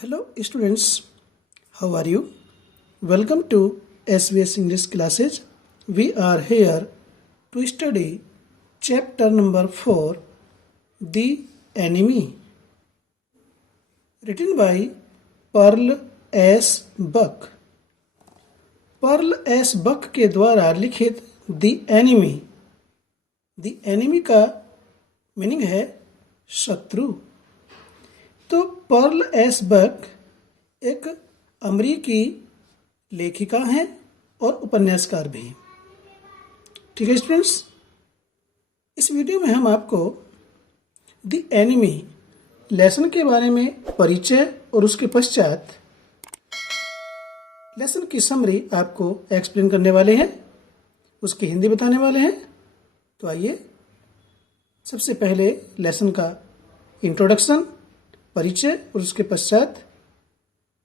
Hello students, how are you? Welcome to SBS English classes. We are here to study chapter number 4, The Enemy, written by Pearl S. Buck. Pearl S Buck के द्वारा लिखित the enemy. The enemy का meaning है शत्रु। तो Perl S बक एक अमेरिकी लेखिका हैं और उपन्यासकार भी। ठीक है स्टूडेंट्स, इस वीडियो में हम आपको द एनिमी लेसन के बारे में परिचय और उसके पश्चात लेसन की समरी आपको एक्सप्लेन करने वाले हैं, उसकी हिंदी बताने वाले हैं। तो आइए सबसे पहले लेसन का इंट्रोडक्शन, परिचय और उसके पश्चात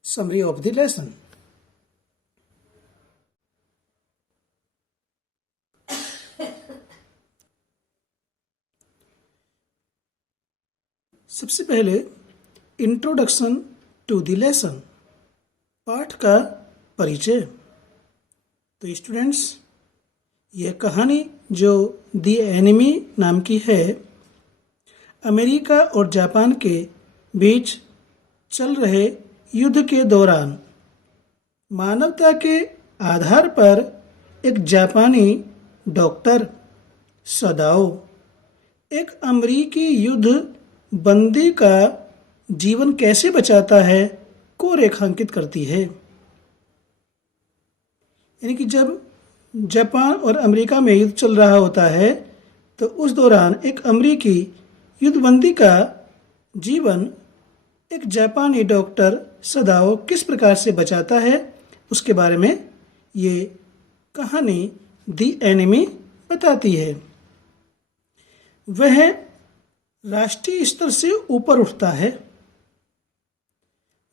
समरी ऑफ द लेसन। सबसे पहले इंट्रोडक्शन टू द लेसन, पाठ का परिचय। तो स्टूडेंट्स, यह कहानी जो द एनिमी नाम की है, अमेरिका और जापान के बीच चल रहे युद्ध के दौरान मानवता के आधार पर एक जापानी डॉक्टर सदाओ एक अमेरिकी युद्ध बंदी का जीवन कैसे बचाता है को रेखांकित करती है। यानी कि जब जापान और अमेरिका में युद्ध चल रहा होता है तो उस दौरान एक अमेरिकी युद्धबंदी का जीवन एक जापानी डॉक्टर सदाओ किस प्रकार से बचाता है, उसके बारे में ये कहानी द एनिमी बताती है। वह राष्ट्रीय स्तर से ऊपर उठता है।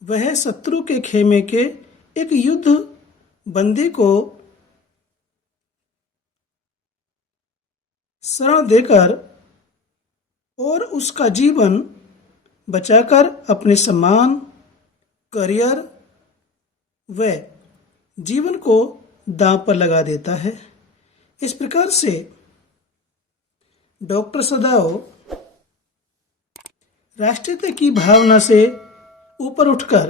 वह शत्रु के खेमे के एक युद्ध बंदी को शरण देकर और उसका जीवन बचाकर अपने सम्मान, करियर व जीवन को दांव पर लगा देता है। इस प्रकार से डॉक्टर सदाओ राष्ट्रीयता की भावना से ऊपर उठकर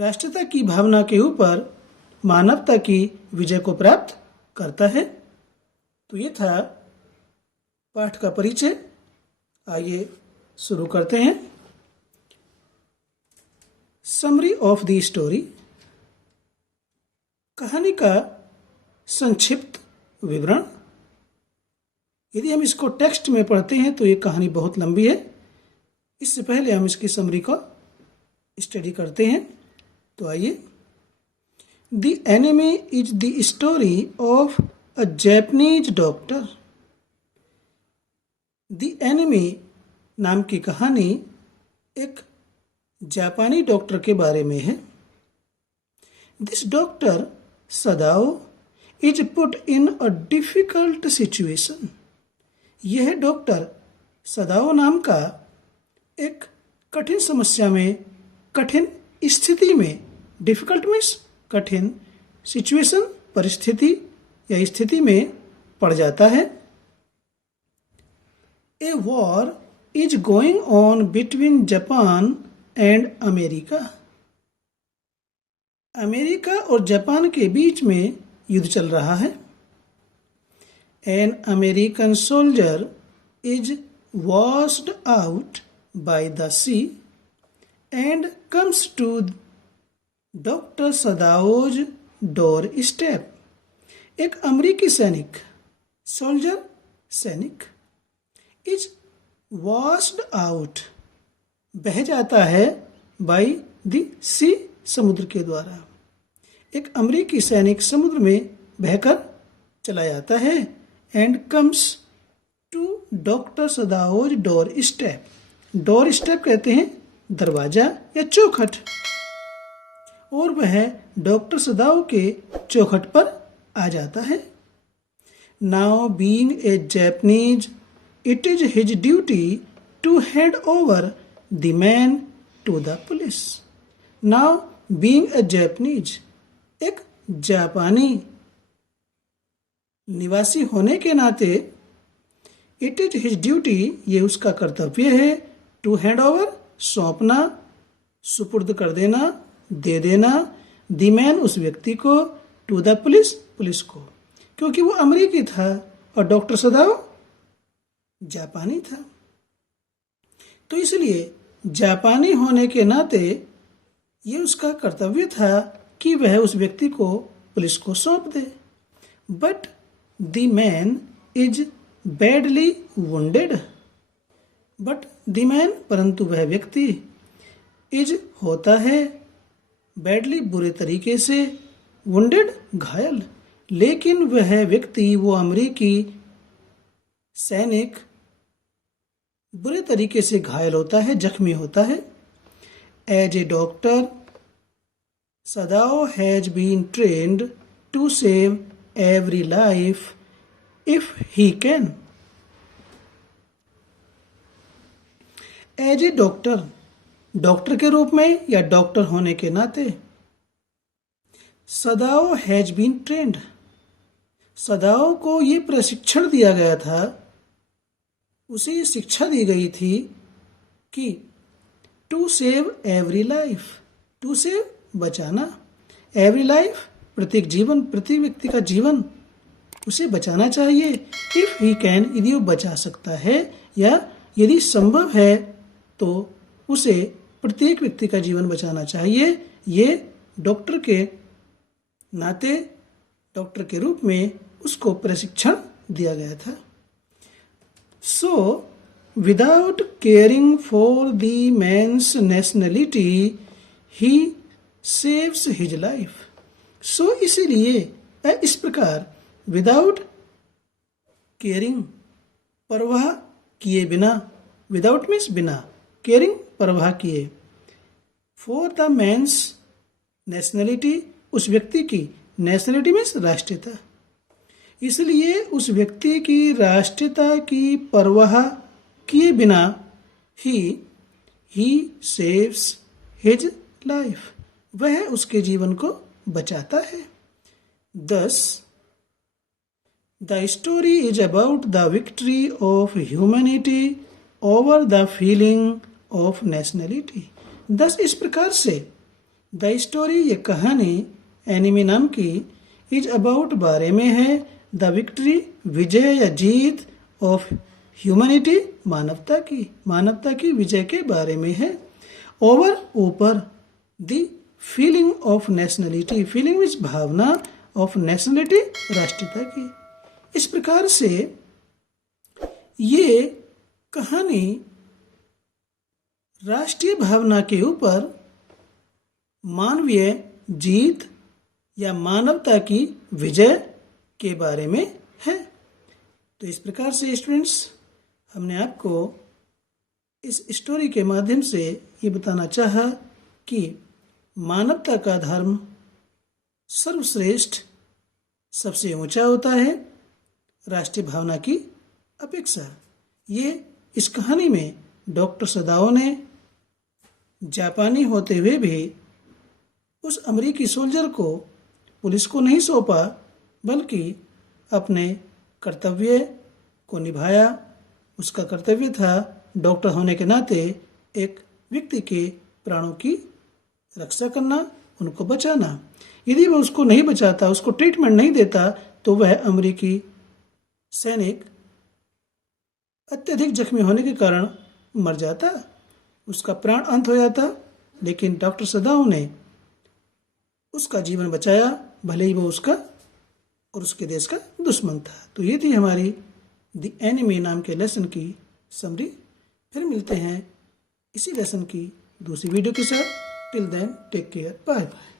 राष्ट्रीयता की भावना के ऊपर मानवता की विजय को प्राप्त करता है। तो ये था पाठ का परिचय। आइए शुरू करते हैं। समरी ऑफ द स्टोरी, कहानी का संक्षिप्त विवरण। यदि हम इसको टेक्स्ट में पढ़ते हैं तो ये कहानी बहुत लंबी है। इससे पहले हम इसकी समरी को स्टडी करते हैं। तो आइए। The enemy is the story of a Japanese doctor. The enemy नाम की कहानी एक जापानी डॉक्टर के बारे में है। This doctor Sadao is put in a difficult situation. यह डॉक्टर सदाओ नाम का एक कठिन समस्या में, कठिन स्थिति में, डिफिकल्ट मीन्स कठिन, सिचुएशन परिस्थिति या स्थिति में पड़ जाता है। A war is going on between Japan and America. America और जापान के बीच में युद्ध चल रहा है। An American soldier is washed out by the sea and comes to doctor Sadao's door step. एक अमेरिकी सैनिक, सोल्जर सैनिक, इज वॉश्ड आउट बह जाता है, बाय द सी समुद्र के द्वारा। एक अमेरिकी सैनिक समुद्र में बहकर चला जाता है। And comes to doctor Sadao's door step. Door step कहते हैं दरवाजा या चौखट, और वह डॉक्टर सदाओ के चौखट पर आ जाता है। Now being a Japanese, it is his duty to hand over the man to the police. Now, being a Japanese, एक जापानी निवासी होने के नाते इट इज हिज ड्यूटी, ये उसका कर्तव्य है, टू हैंड ओवर, सौंपना, सुपुर्द कर देना, दे देना, द मैन, उस व्यक्ति को, टू द पुलिस, पुलिस को, क्योंकि वो अमेरिकी था और डॉक्टर सदाओ जापानी था। तो इसलिए जापानी होने के नाते ये उसका कर्तव्य था कि वह उस व्यक्ति को पुलिस को सौंप दे। But the man is badly wounded, but the man, परंतु वह व्यक्ति, इज होता है, बैडली बुरे तरीके से, वुंडेड घायल, लेकिन वह व्यक्ति, वो अमेरिकी सैनिक बुरे तरीके से घायल होता है, जख्मी होता है। As a doctor Sadao has been trained to save every life if he can. As a doctor, doctor के रूप में या डॉक्टर होने के नाते, Sadao has been trained, Sadao को ये प्रशिक्षण दिया गया था, उसे ये शिक्षा दी गई थी कि to save every life, to save बचाना, एवरी लाइफ प्रत्येक जीवन, प्रत्येक व्यक्ति का जीवन उसे बचाना चाहिए। इफ ही कैन, यदि वो बचा सकता है या यदि संभव है तो उसे प्रत्येक व्यक्ति का जीवन बचाना चाहिए। ये डॉक्टर के नाते, डॉक्टर के रूप में उसको प्रशिक्षण दिया गया था। So without caring for the man's nationality he saves his life. So इसीलिए इस प्रकार विदाउट केयरिंग, परवाह किए बिना, विदाउट मीन्स बिना, केयरिंग परवाह किए, फॉर द मैन्स नेशनलिटी, उस व्यक्ति की, नेशनलिटी मीन्स राष्ट्रीयता, इसलिए उस व्यक्ति की राष्ट्रीयता की परवाह किए बिना ही सेव्स हिज लाइफ, वह उसके जीवन को बचाता है। Thus, the story is about the victory of humanity over the feeling of nationality. Thus, इस प्रकार से the story, ये कहानी एनिमी नाम की, is about बारे में है, the victory, विजय या जीत, of humanity, मानवता की विजय के बारे में है, over, ऊपर, the feeling of nationality, feeling means Bhavna, of nationality, राष्ट्रीयता की। इस प्रकार से ये कहानी राष्ट्रीय भावना के ऊपर मानवीय जीत या मानवता की विजय के बारे में है। तो इस प्रकार से स्टूडेंट्स, हमने आपको इस स्टोरी के माध्यम से ये बताना चाहा कि मानवता का धर्म सर्वश्रेष्ठ, सबसे ऊंचा होता है राष्ट्रीय भावना की अपेक्षा। ये इस कहानी में डॉक्टर सदाओ ने जापानी होते हुए भी उस अमेरिकी सोल्जर को पुलिस को नहीं सौंपा, बल्कि अपने कर्तव्य को निभाया। उसका कर्तव्य था डॉक्टर होने के नाते एक व्यक्ति के प्राणों की रक्षा करना, उनको बचाना। यदि वह उसको नहीं बचाता, उसको ट्रीटमेंट नहीं देता, तो वह अमेरिकी सैनिक अत्यधिक जख्मी होने के कारण मर जाता, उसका प्राण अंत हो जाता। लेकिन डॉक्टर सदाओ ने उसका जीवन बचाया, भले ही वो उसका और उसके देश का दुश्मन था। तो ये थी हमारी द एनिमी नाम के लेसन की समरी। फिर मिलते हैं इसी लेसन की दूसरी वीडियो के साथ। Till then take care, bye bye.